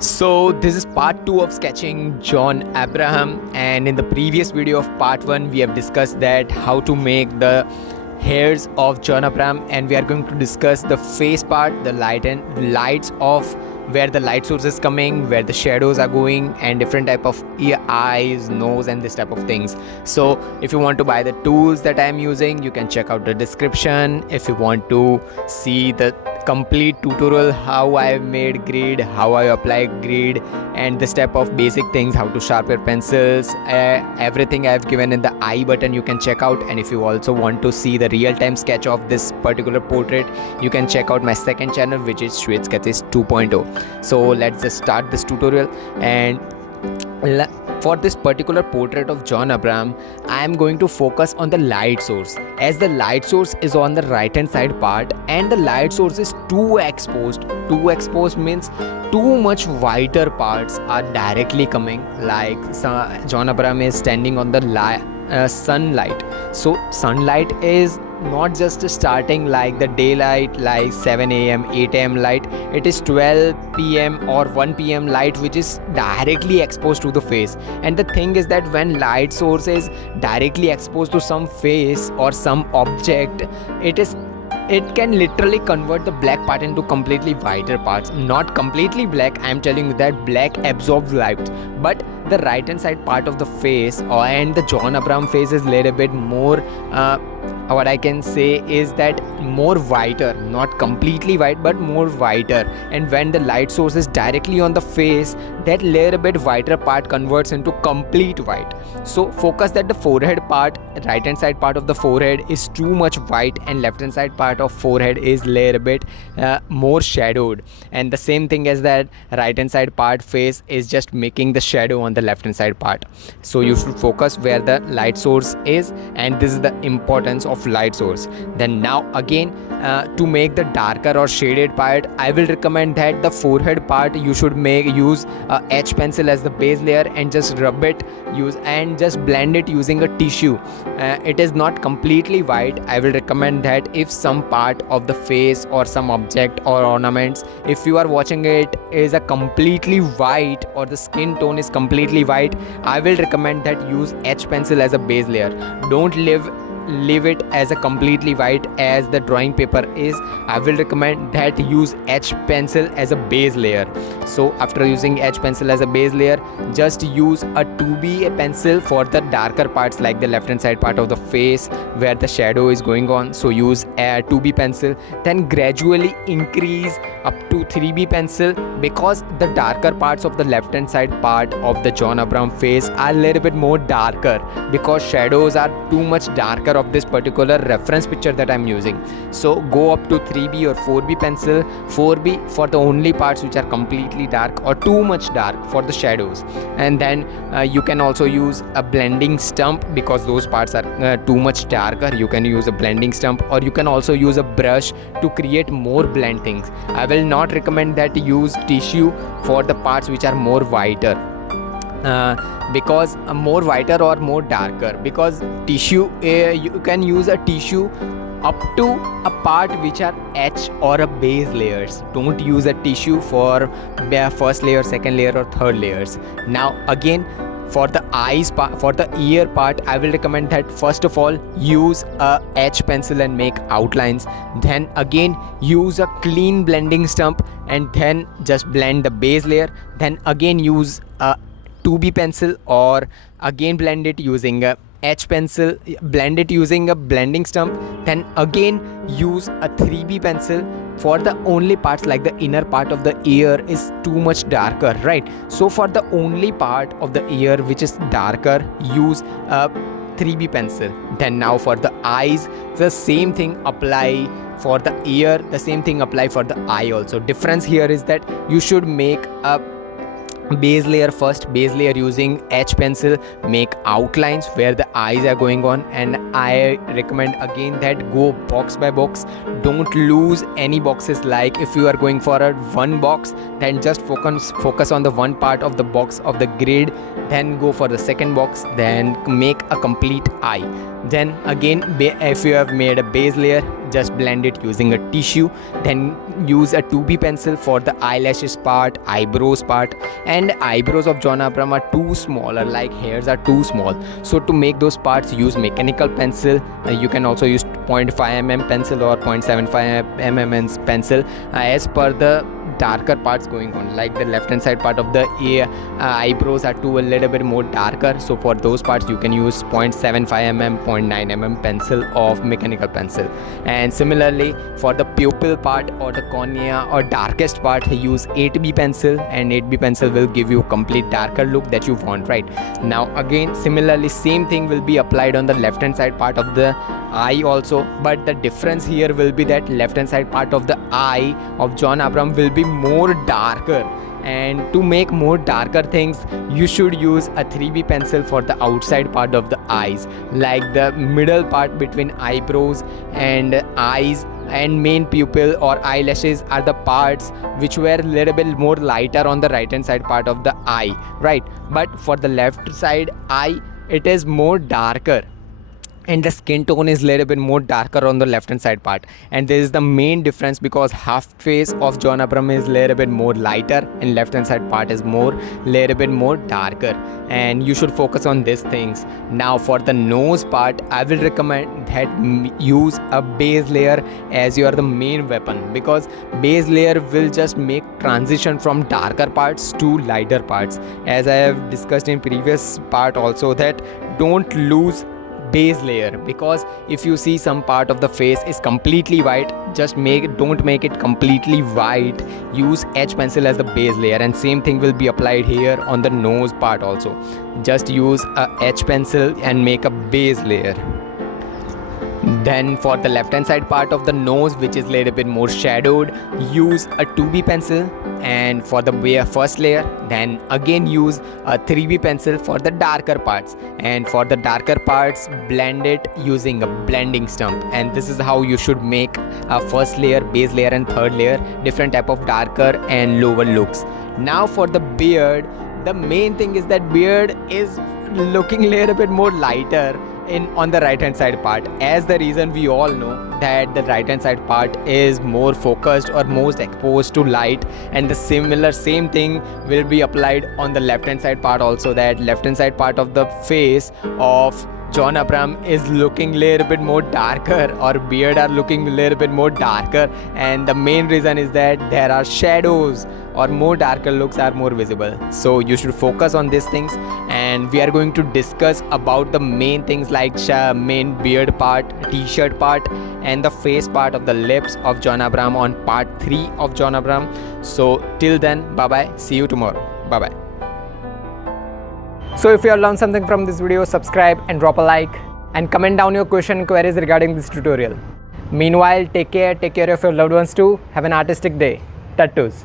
So this is part 2 of sketching John Abraham, and in the previous video of part 1 we have discussed that how to make the hairs of John Abraham, and we are going to discuss the face part, the lights of where the light source is coming, where the shadows are going, and different type of eyes, nose, and this type of things. So if you want to buy the tools that I am using, you can check out the description. If you want to see the complete tutorial how I made grid, how I apply grid, and this type of basic things, how to sharpen pencils, everything I have given in the I button, you can check out. And if you also want to see the real-time sketch of this particular portrait, you can check out my second channel, which is Shwet Sketches 2.0. So let's just start this tutorial. And for this particular portrait of John Abraham, I am going to focus on the light source, as the light source is on the right hand side part and the light source is too exposed. Too exposed means too much whiter parts are directly coming, like John Abraham is standing on the sunlight. So sunlight is not just starting like the daylight, like 7 a.m 8 a.m light. It is 12 p.m or 1 p.m light which is directly exposed to the face. And the thing is that when light source is directly exposed to some face or some object, it can literally convert the black part into completely whiter parts. Not completely black, I am telling you that black absorbs light, but the right hand side part of the face and the John Abraham face is little bit more what I can say is that more whiter, not completely white but more whiter. And when the light source is directly on the face, that little bit whiter part converts into complete white. So focus that the forehead part, right hand side part of the forehead is too much white and left hand side part of forehead is little bit more shadowed. And the same thing as that right hand side part face is just making the shadow on the left hand side part. So you should focus where the light source is, and this is the importance of light source. Then now again, to make the darker or shaded part, I will recommend that the forehead part you should use a H pencil as the base layer and just rub it, and just blend it using a tissue. It is not completely white. I will recommend that if some part of the face or some object or ornaments, if you are watching it is a completely white or the skin tone is completely white, I will recommend that use H pencil as a base layer. Don't leave it as a completely white as the drawing paper is. I will recommend that use H pencil as a base layer. So after using H pencil as a base layer, just use a 2B pencil for the darker parts like the left hand side part of the face where the shadow is going on. So use a 2B pencil, then gradually increase up to 3B pencil, because the darker parts of the left hand side part of the John Abraham face are a little bit more darker because shadows are too much darker of this particular reference picture that I'm using. So go up to 3B or 4B pencil, 4B for the only parts which are completely dark or too much dark for the shadows. And then you can also use a blending stump because those parts are too much darker. You can use a blending stump, or you can also use a brush to create more blend things. I will not recommend that you use tissue for the parts which are more whiter. Because more whiter or more darker, because tissue you can use a tissue up to a part which are H or a base layers. Don't use a tissue for first layer, second layer or third layers. Now again, for the eyes part, for the ear part, I will recommend that first of all use a H pencil and make outlines. Then again use a clean blending stump and then just blend the base layer. Then again use a 2B pencil, or again blend it using a H pencil, blend it using a blending stump. Then again use a 3B pencil for the only parts like the inner part of the ear is too much darker, right? So for the only part of the ear which is darker, use a 3B pencil. Then now for the eyes, the same thing apply for the ear, the same thing apply for the eye also. Difference here is that you should make a base layer first, base layer using H pencil, make outlines where the eyes are going on. And I recommend again that go box by box, don't lose any boxes. Like if you are going for a one box, then just focus on the one part of the box of the grid, then go for the second box, then make a complete eye. Then again, if you have made a base layer, just blend it using a tissue. Then use a 2B pencil for the eyelashes part, eyebrows part. And eyebrows of John Abraham are too smaller, like hairs are too small. So to make those parts, use mechanical pencil. You can also use 0.5 mm pencil or 0.75 mm pencil as per the darker parts going on. Like the left hand side part of the eyebrows are too a little bit more darker, so for those parts you can use 0.75 mm 0.9 mm pencil of mechanical pencil. And similarly for the pupil part or the cornea or darkest part, use 8B pencil, and 8B pencil will give you a complete darker look that you want, right? Now again, similarly same thing will be applied on the left hand side part of the eye also, but the difference here will be that left hand side part of the eye of John Abraham will be more darker. And to make more darker things, you should use a 3B pencil for the outside part of the eyes, like the middle part between eyebrows and eyes and main pupil or eyelashes are the parts which were a little bit more lighter on the right hand side part of the eye, right? But for the left side eye, it is more darker, and the skin tone is a little bit more darker on the left hand side part. And this is the main difference, because half face of John Abraham is a little bit more lighter and left hand side part is more little bit more darker, and you should focus on these things. Now for the nose part, I will recommend that use a base layer as your the main weapon, because base layer will just make transition from darker parts to lighter parts. As I have discussed in previous part also, that don't lose base layer, because if you see some part of the face is completely white, just don't make it completely white. Use H pencil as the base layer, and same thing will be applied here on the nose part also. Just use a H pencil and make a base layer. Then for the left hand side part of the nose, which is a little bit more shadowed, use a 2B pencil and for the first layer. Then again use a 3B pencil for the darker parts, and for the darker parts blend it using a blending stump. And this is how you should make a first layer, base layer and third layer, different type of darker and lower looks. Now for the beard, the main thing is that beard is looking a little bit more lighter on the right hand side part, as the reason we all know that the right hand side part is more focused or most exposed to light, and the same thing will be applied on the left hand side part also, that left hand side part of the face of John Abraham is looking a little bit more darker, or beard are looking a little bit more darker, and the main reason is that there are shadows or more darker looks are more visible. So you should focus on these things, and we are going to discuss about the main things like main beard part, t-shirt part and the face part of the lips of John Abraham on part 3 of John Abraham. So till then, bye bye, see you tomorrow, bye bye. So if you have learned something from this video, subscribe and drop a like and comment down your question and queries regarding this tutorial. Meanwhile, take care of your loved ones too. Have an artistic day. Tattoos.